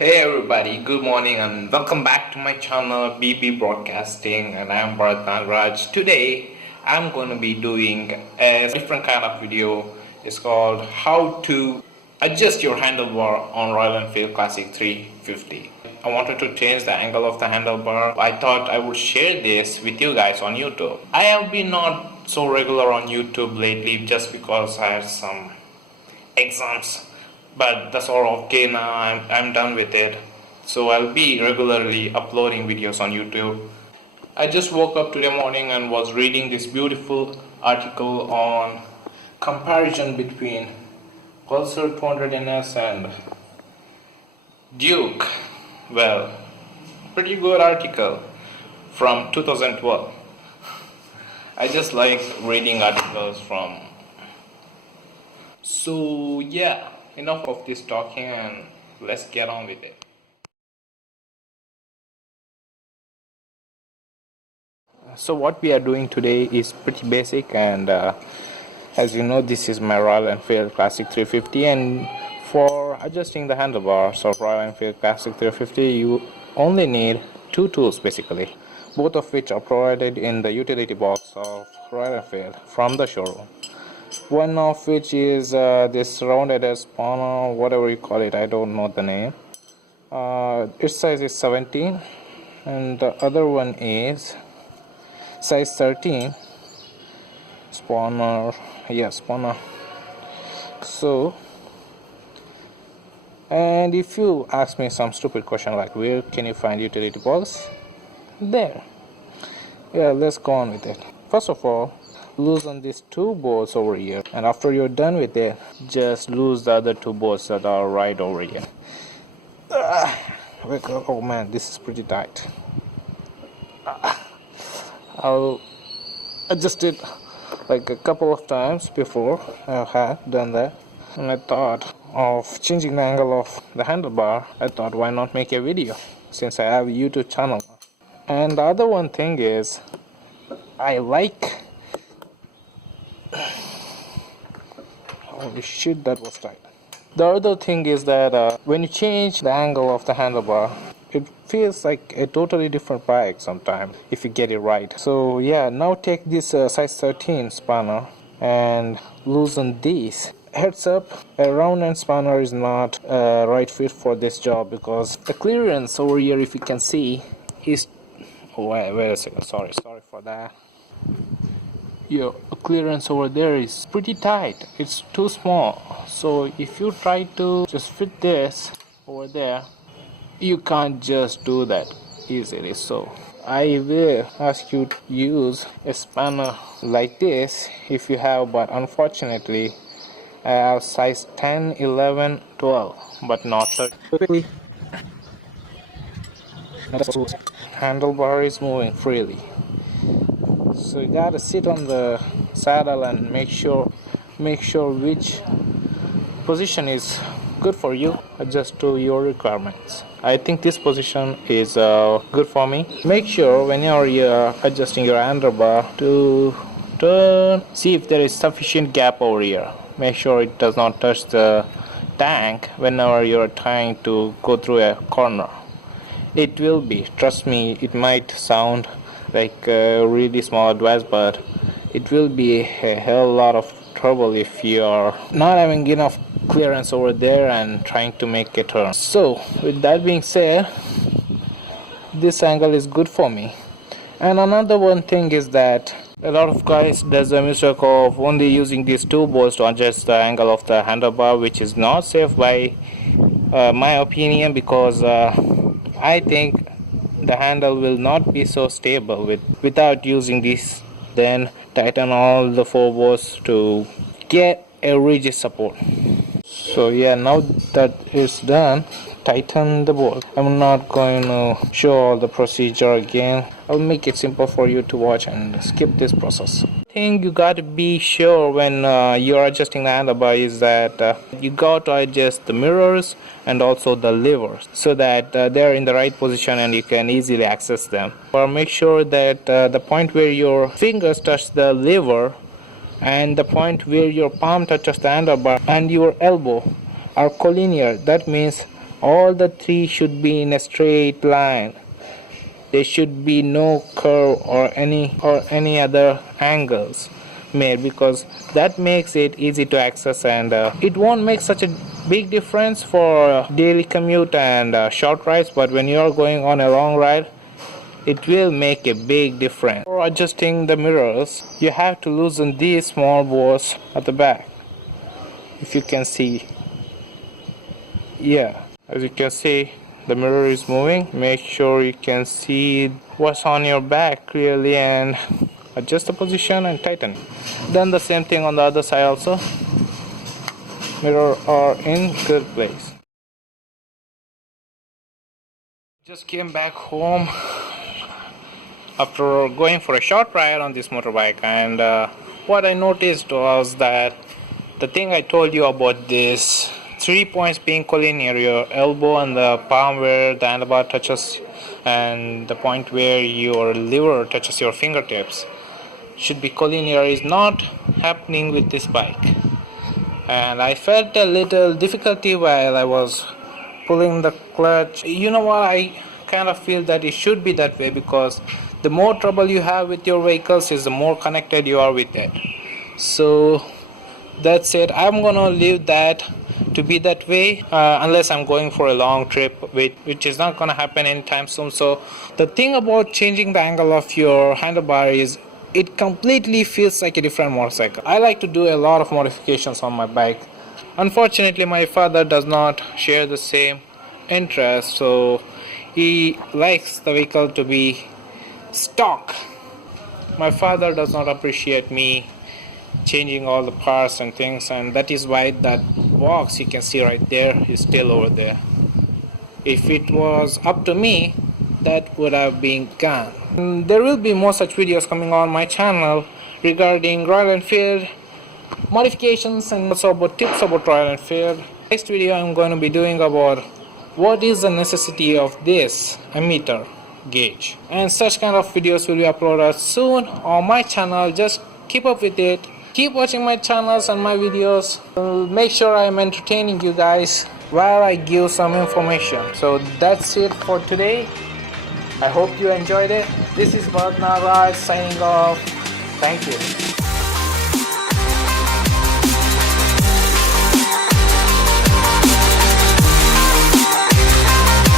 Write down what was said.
Hey everybody, good morning and welcome back to my channel BB Broadcasting, and I'm Bharat Nagraj. Today I'm going to be doing a different kind of video. It's called how to adjust your handlebar on Royal Enfield Classic 350. I wanted to change the angle of the handlebar. I thought I would share this with you guys on YouTube. I have been not so regular on YouTube lately just because I had some exams, but that's all okay now. I'm done with it, so I'll be regularly uploading videos on YouTube. I just woke up today morning and was reading this beautiful article on comparison between Pulsar 200NS and Duke. Well, pretty good article from 2012. I just like reading articles from. So yeah, enough of this talking and let's get on with it. So what we are doing today is pretty basic, and as you know, this is my Royal Enfield Classic 350, and for adjusting the handlebars of Royal Enfield Classic 350 you only need two tools basically, both of which are provided in the utility box of Royal Enfield from the showroom. One of which is this rounded spanner, whatever you call it, I don't know the name. Its size is 17, and the other one is size 13 spanner. Spanner. So, and if you ask me some stupid question like where can you find utility box, there. Yeah, let's go on with it. First of all, loosen these two bolts over here, and after you're done with it, just lose the other two bolts that are right over here. Oh man, this is pretty tight. I'll adjust it like a couple of times before I had done that, and I thought of changing the angle of the handlebar. I thought, why not make a video since I have a YouTube channel. And the other one thing is, I like, holy shit, that was tight. The other thing is that when you change the angle of the handlebar, it feels like a totally different bike sometimes if you get it right. So yeah, now take this size 13 spanner and loosen these. Heads up, a round end spanner is not a right fit for this job because the clearance over here, if you can see, is wait a second, sorry for that. Your clearance over there is pretty tight, it's too small. So if you try to just fit this over there, you can't just do that easily. So I will ask you to use a spanner like this if you have, but unfortunately I have size 10, 11, 12, but not 30. Handlebar is moving freely, so you gotta sit on the saddle and make sure which position is good for you, adjust to your requirements. I think this position is good for me. Make sure whenever you're adjusting your handlebar to turn, see if there is sufficient gap over here. Make sure it does not touch the tank whenever you're trying to go through a corner. It will be, trust me, it might sound like a really small advice, but it will be a hell lot of trouble if you are not having enough clearance over there and trying to make a turn. So with that being said, this angle is good for me. And another one thing is that a lot of guys does a mistake of only using these two bolts to adjust the angle of the handlebar, which is not safe by my opinion, because I think the handle will not be so stable without using this. Then tighten all the four bolts to get a rigid support. So yeah, now that is done, tighten the bolt. I'm not going to show all the procedure again. I'll make it simple for you to watch and skip this process. Thing you got to be sure when you're adjusting the handlebar is that you got to adjust the mirrors and also the levers so that they're in the right position and you can easily access them. Or make sure that the point where your fingers touch the lever and the point where your palm touches the handlebar and your elbow are collinear. That means All the three should be in a straight line. There should be no curve or any other angles made, because that makes it easy to access, and it won't make such a big difference for daily commute and short rides, but when you're going on a long ride, it will make a big difference. For adjusting the mirrors, you have to loosen these small bolts at the back. If you can see, yeah, as you can see, the mirror is moving. Make sure you can see what's on your back clearly and adjust the position and tighten. Then the same thing on the other side also. Mirror are in good place. Just came back home after going for a short ride on this motorbike, and what I noticed was that the thing I told you about this 3 points being collinear, your elbow and the palm where the handlebar touches and the point where your lever touches your fingertips should be collinear, is not happening with this bike. And I felt a little difficulty while I was pulling the clutch. You know what, I kind of feel that it should be that way, because the more trouble you have with your vehicles is the more connected you are with it. So that's it. I'm gonna leave that to be that way unless I'm going for a long trip, which is not gonna happen anytime soon. So the thing about changing the angle of your handlebar is it completely feels like a different motorcycle. I like to do a lot of modifications on my bike. Unfortunately, my father does not share the same interest, so he likes the vehicle to be stock. My father does not appreciate me changing all the parts and things, and that is why that box you can see right there is still over there. If it was up to me, that would have been gone. And there will be more such videos coming on my channel regarding Royal Enfield modifications and also about tips about Royal Enfield. Next video I'm going to be doing about what is the necessity of this ammeter gauge, and such kind of videos will be uploaded soon on my channel. Just keep up with it. Keep watching my channels and my videos. Make sure I am entertaining you guys while I give some information. So that's it for today. I hope you enjoyed it. This is Bharat Nagaraj signing off. Thank you.